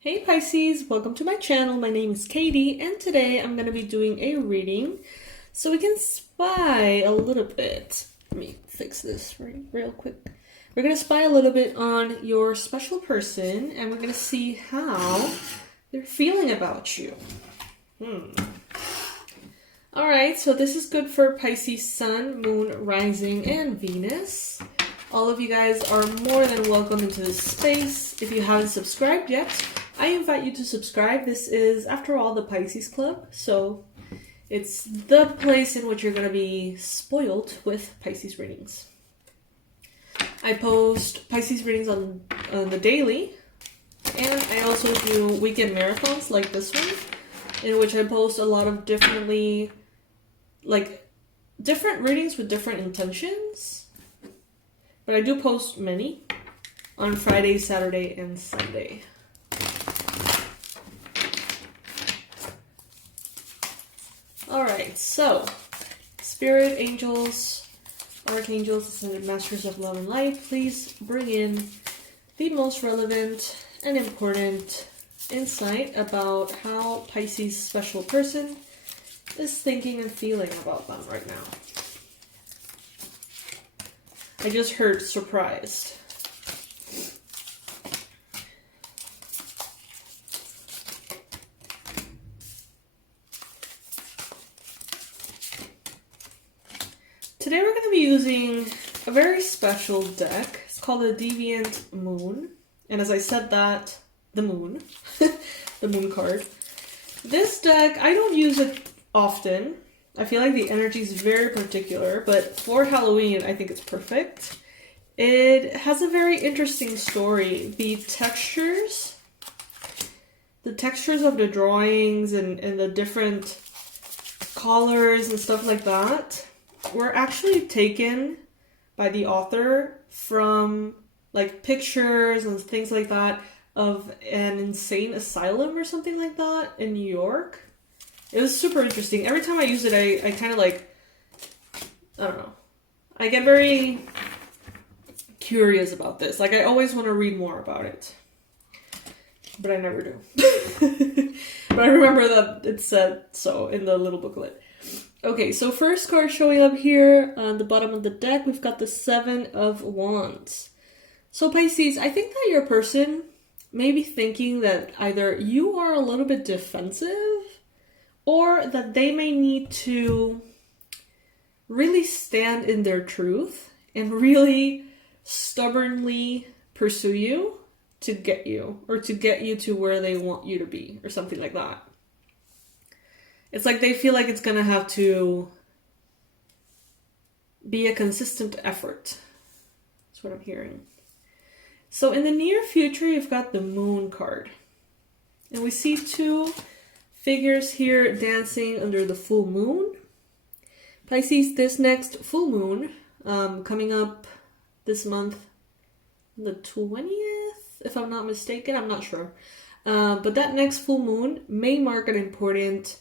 Hey Pisces, welcome to my channel. My name is Katie and today I'm going to be doing a reading so we can spy a little bit. Let me fix this real quick. We're going to spy a little bit on your special person and we're going to see how they're feeling about you. Alright, so this is good for Pisces Sun, Moon, Rising, and Venus. All of you guys are more than welcome into this space. If you haven't subscribed yet, I invite you to subscribe. This is, after all, the Pisces Club, so it's the place in which you're going to be spoiled with Pisces readings. I post Pisces readings on the daily, and I also do weekend marathons like this one, in which I post a lot of different readings with different intentions. But I do post many on Friday, Saturday, and Sunday. Alright, so Spirit, Angels, Archangels, Ascended Masters of Love and Light, please bring in the most relevant and important insight about how Pisces' special person is thinking and feeling about them right now. I just heard surprised. Today we're going to be using a very special deck. It's called the Deviant Moon. And as I said that, the moon. The moon card. This deck, I don't use it often. I feel like the energy is very particular, but for Halloween, I think it's perfect. It has a very interesting story. The textures of the drawings and the different colors and stuff like that were actually taken by the author from like pictures and things like that of an insane asylum or something like that in New York. It was super interesting. Every time I use it, I kind of like, I don't know. I get very curious about this. Like, I always want to read more about it. But I never do. But I remember that it said so in the little booklet. Okay, so first card showing up here on the bottom of the deck, we've got the Seven of Wands. So Pisces, I think that your person may be thinking that either you are a little bit defensive or that they may need to really stand in their truth and really stubbornly pursue you to get you, or to get you to where they want you to be, or something like that. It's like they feel like it's gonna have to be a consistent effort. That's what I'm hearing. So in the near future, you've got the Moon card. And we see two figures here dancing under the full moon. Pisces, this next full moon, coming up this month, the 20th, if I'm not mistaken, I'm not sure. But that next full moon may mark an important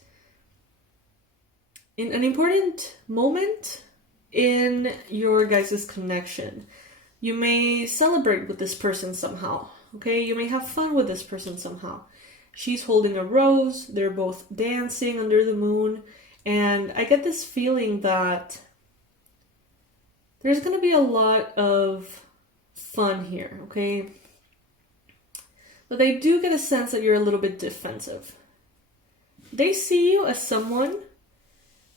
moment in your guys' connection. You may celebrate with this person somehow, okay? You may have fun with this person somehow. She's holding a rose, they're both dancing under the moon, and I get this feeling that there's going to be a lot of fun here, okay? But they do get a sense that you're a little bit defensive. They see you as someone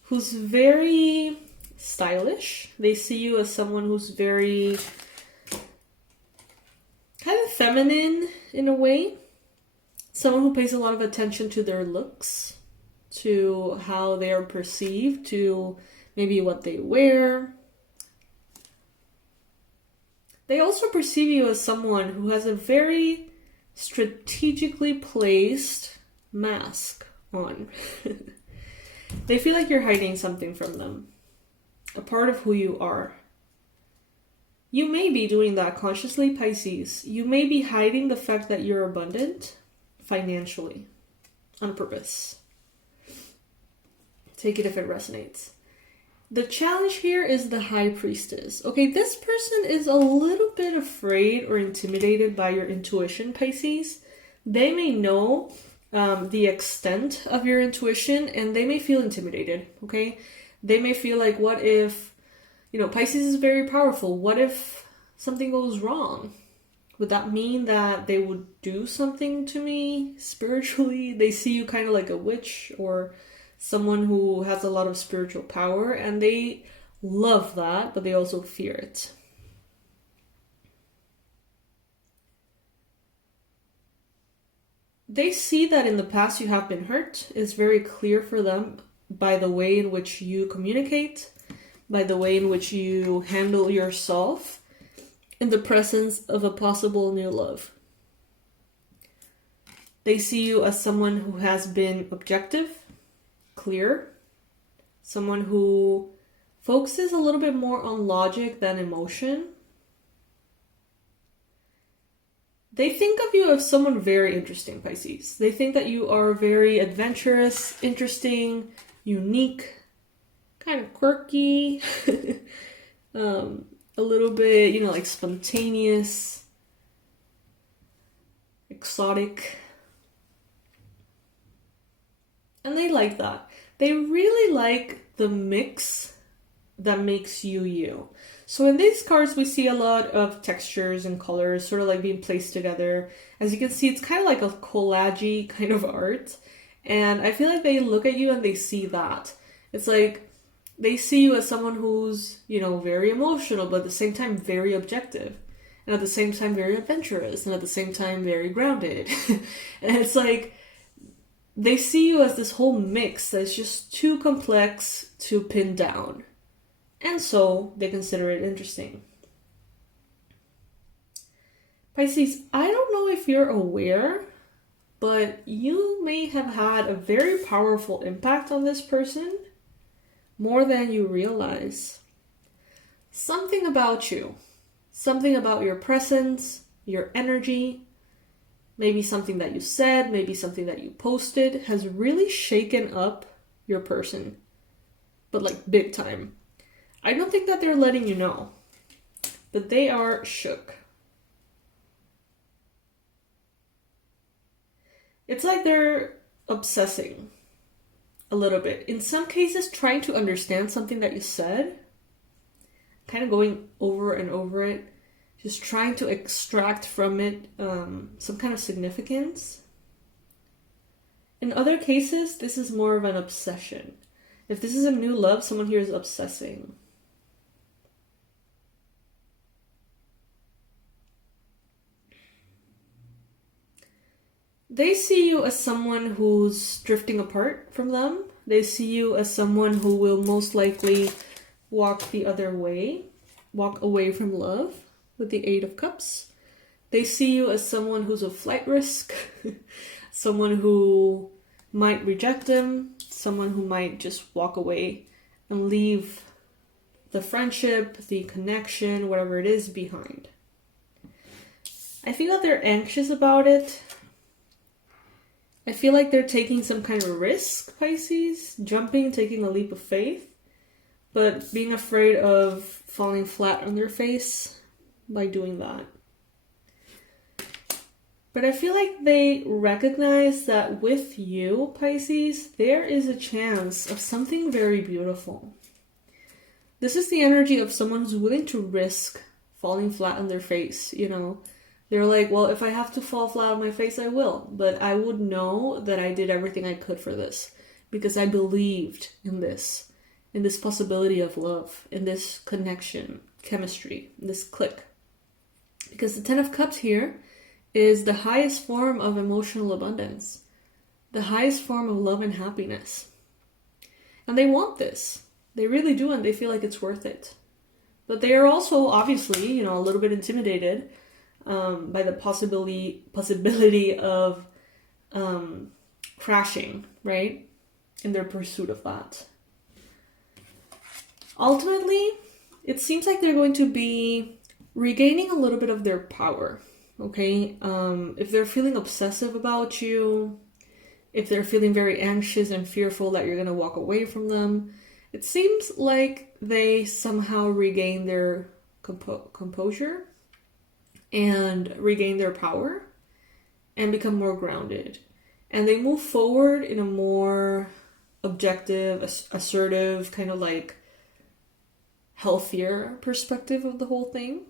who's very stylish. They see you as someone who's very kind of feminine in a way. Someone who pays a lot of attention to their looks, to how they are perceived, to maybe what they wear. They also perceive you as someone who has a very strategically placed mask on. They feel like you're hiding something from them, a part of who you are. You may be doing that consciously, Pisces. You may be hiding the fact that you're abundant financially on purpose. Take it if it resonates. The challenge here is the High Priestess. Okay, this person is a little bit afraid or intimidated by your intuition, Pisces. They may know the extent of your intuition, and they may feel intimidated, okay? They may feel like, what if, Pisces is very powerful. What if something goes wrong? Would that mean that they would do something to me spiritually? They see you kind of like a witch or someone who has a lot of spiritual power, and they love that, but they also fear it. They see that in the past you have been hurt. It's very clear for them by the way in which you communicate, by the way in which you handle yourself in the presence of a possible new love. They see you as someone who has been objective, clear, someone who focuses a little bit more on logic than emotion. They think of you as someone very interesting, Pisces. They think that you are very adventurous, interesting, unique, kind of quirky, a little bit, like spontaneous, exotic. And they like that. They really like the mix that makes you you. So in these cards, we see a lot of textures and colors sort of like being placed together. As you can see, it's kind of like a collage-y kind of art. And I feel like they look at you and they see that. It's like they see you as someone who's, very emotional, but at the same time very objective. And at the same time very adventurous. And at the same time very grounded. And it's like they see you as this whole mix that's just too complex to pin down. And so they consider it interesting. Pisces, I don't know if you're aware, but you may have had a very powerful impact on this person, more than you realize. Something about you, something about your presence, your energy, maybe something that you said, maybe something that you posted has really shaken up your person, but like big time. I don't think that they're letting you know, but they are shook. It's like they're obsessing a little bit. In some cases, trying to understand something that you said, kind of going over and over it, just trying to extract from it some kind of significance. In other cases, this is more of an obsession. If this is a new love, someone here is obsessing. They see you as someone who's drifting apart from them. They see you as someone who will most likely walk the other way, walk away from love with the 8 of Cups. They see you as someone who's a flight risk, someone who might reject them, someone who might just walk away and leave the friendship, the connection, whatever it is, behind. I feel that they're anxious about it. I feel like they're taking some kind of risk, Pisces, taking a leap of faith, but being afraid of falling flat on their face by doing that. But I feel like they recognize that with you, Pisces, there is a chance of something very beautiful. This is the energy of someone who's willing to risk falling flat on their face, They're like, well, if I have to fall flat on my face, I will. But I would know that I did everything I could for this. Because I believed in this possibility of love, in this connection, chemistry, this click. Because the 10 of Cups here is the highest form of emotional abundance. The highest form of love and happiness. And they want this. They really do, and they feel like it's worth it. But they are also, obviously, a little bit intimidated by the possibility of crashing, right? In their pursuit of that. Ultimately, it seems like they're going to be regaining a little bit of their power, okay? If they're feeling obsessive about you, if they're feeling very anxious and fearful that you're going to walk away from them, it seems like they somehow regain their composure and regain their power, and become more grounded. And they move forward in a more objective, assertive, kind of like healthier perspective of the whole thing.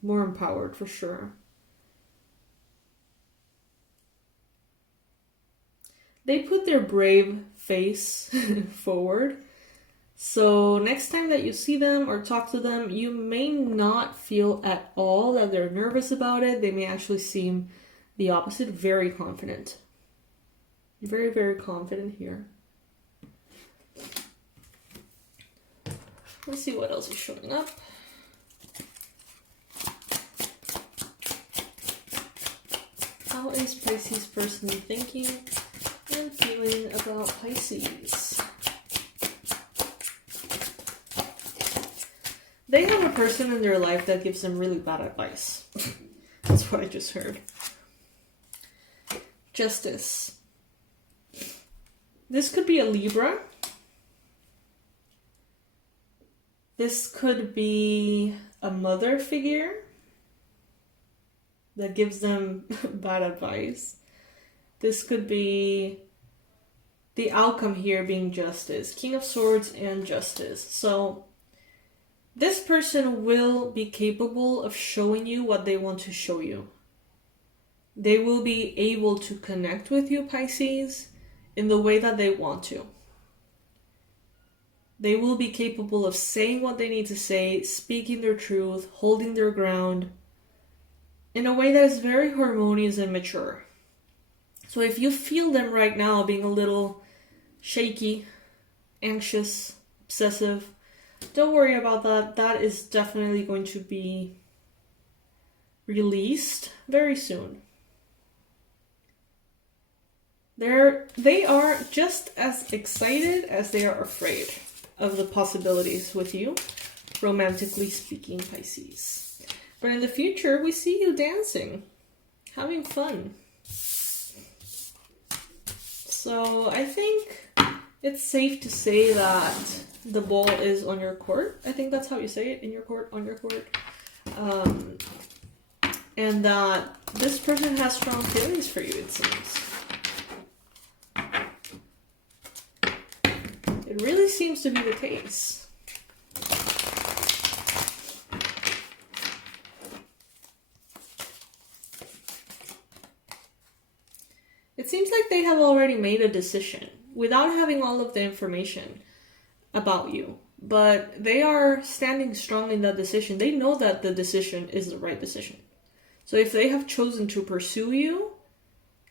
More empowered for sure. They put their brave face forward. So next time that you see them or talk to them, you may not feel at all that they're nervous about it. They may actually seem the opposite, very confident. Very, very confident here. Let's see what else is showing up. How is Pisces person thinking and feeling about Pisces? They have a person in their life that gives them really bad advice. That's what I just heard. Justice. This could be a Libra. This could be a mother figure that gives them bad advice. This could be the outcome here being justice. King of Swords and justice. So this person will be capable of showing you what they want to show you. They will be able to connect with you, Pisces, in the way that they want to. They will be capable of saying what they need to say, speaking their truth, holding their ground, in a way that is very harmonious and mature. So if you feel them right now being a little shaky, anxious, obsessive, don't worry about that. That is definitely going to be released very soon. They are just as excited as they are afraid of the possibilities with you, romantically speaking, Pisces. But in the future, we see you dancing, having fun. So I think it's safe to say that the ball is on your court. I think that's how you say it, in your court, on your court. And that this person has strong feelings for you, it seems. It really seems to be the case. It seems like they have already made a decision without having all of the information about you. But they are standing strong in that decision. They know that the decision is the right decision. So if they have chosen to pursue you,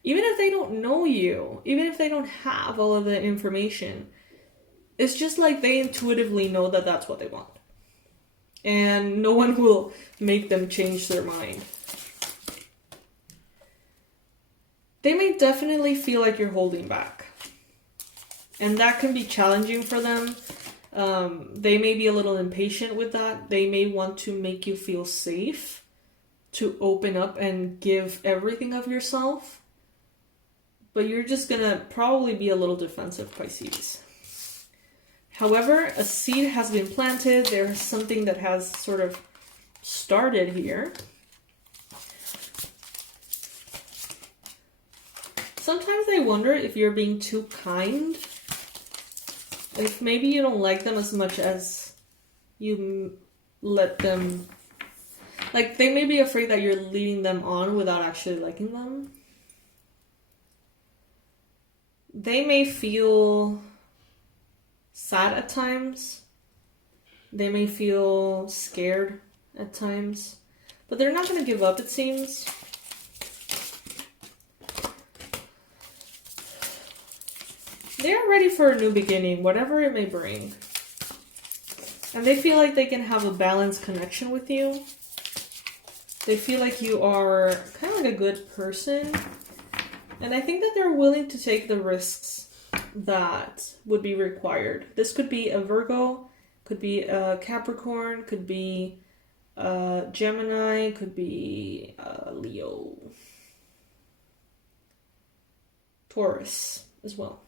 even if they don't know you, even if they don't have all of the information, it's just like they intuitively know that that's what they want. And no one will make them change their mind. They may definitely feel like you're holding back. And that can be challenging for them. They may be a little impatient with that. They may want to make you feel safe, to open up and give everything of yourself. But you're just gonna probably be a little defensive, Pisces. However, a seed has been planted. There's something that has sort of started here. Sometimes I wonder if you're being too kind. If maybe you don't like them as much as you let them. Like, they may be afraid that you're leading them on without actually liking them. They may feel sad at times. They may feel scared at times. But they're not going to give up, it seems. They're ready for a new beginning, whatever it may bring. And they feel like they can have a balanced connection with you. They feel like you are kind of like a good person. And I think that they're willing to take the risks that would be required. This could be a Virgo, could be a Capricorn, could be a Gemini, could be a Leo. Taurus as well.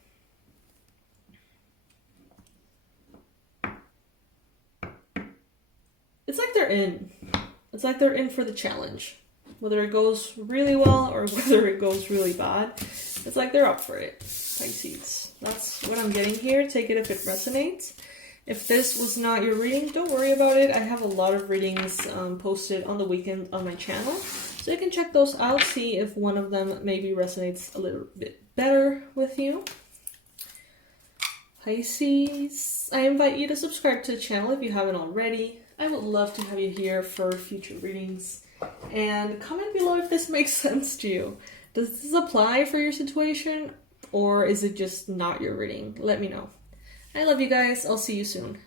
It's like they're in. It's like they're in for the challenge. whether it goes really well or whether it goes really bad. It's like they're up for it, Pisces. That's what I'm getting here. Take it if it resonates. If this was not your reading, don't worry about it. I have a lot of readings posted on the weekend on my channel, so you can check those out, see if one of them maybe resonates a little bit better with you. Pisces, I invite you to subscribe to the channel if you haven't already. I would love to have you here for future readings. And comment below if this makes sense to you. Does this apply for your situation, or is it just not your reading? Let me know. I love you guys. I'll see you soon.